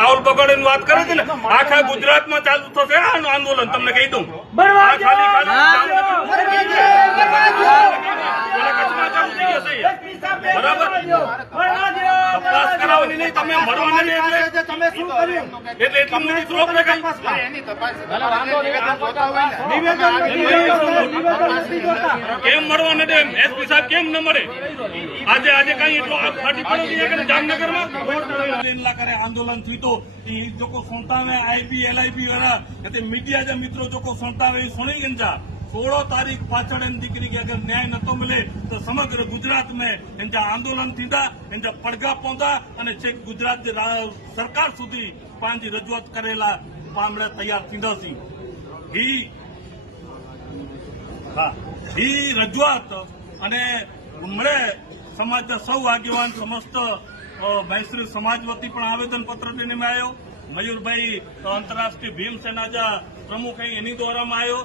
માહોલ બગાડીને વાત કરે છે ને આખા ગુજરાતમાં ચાલુ થશે આ આંદોલન તમને કહી દઉં આ ખાલી કચ્છમાં ચાલુ થઈ જશે બરાબર તપાસ કરાવવાની નહીં તમે મળવાના નહીં એટલે તમે શું કર્યું એટલે એટલી મોટી શ્રોપ ને કઈ કેમ મળવા નથી એસપી સાહેબ કેમ ન મળે આજે કઈ એટલો ફાટી પડ્યો જામનગરમાં કરે આંદોलन थी तो जो को सुनता है आईबी एलआईबी वाला कहते मीडिया जा मित्रों जो को सुनता है सुनी गंजा 16 तारीख पाचड़ दीकरी के अगर न्याय न तो मिले तो समग्र गुजरात में इनजा आंदोलन थींदा इनजा पड़गा पौंदा अने छेक गुजरात सरकार सुधी पांजी रजूआत करेला पामड़े तैयार थींदासी ही रजूआत अने मळे समाज सौ आगेवान समस्त महेश्वरी समाज वती पण आवेदन पत्र देने में आयो मयूर भाई अंतरराष्ट्रीय भीम सेना जा प्रमुख एनी द्वारा में आयो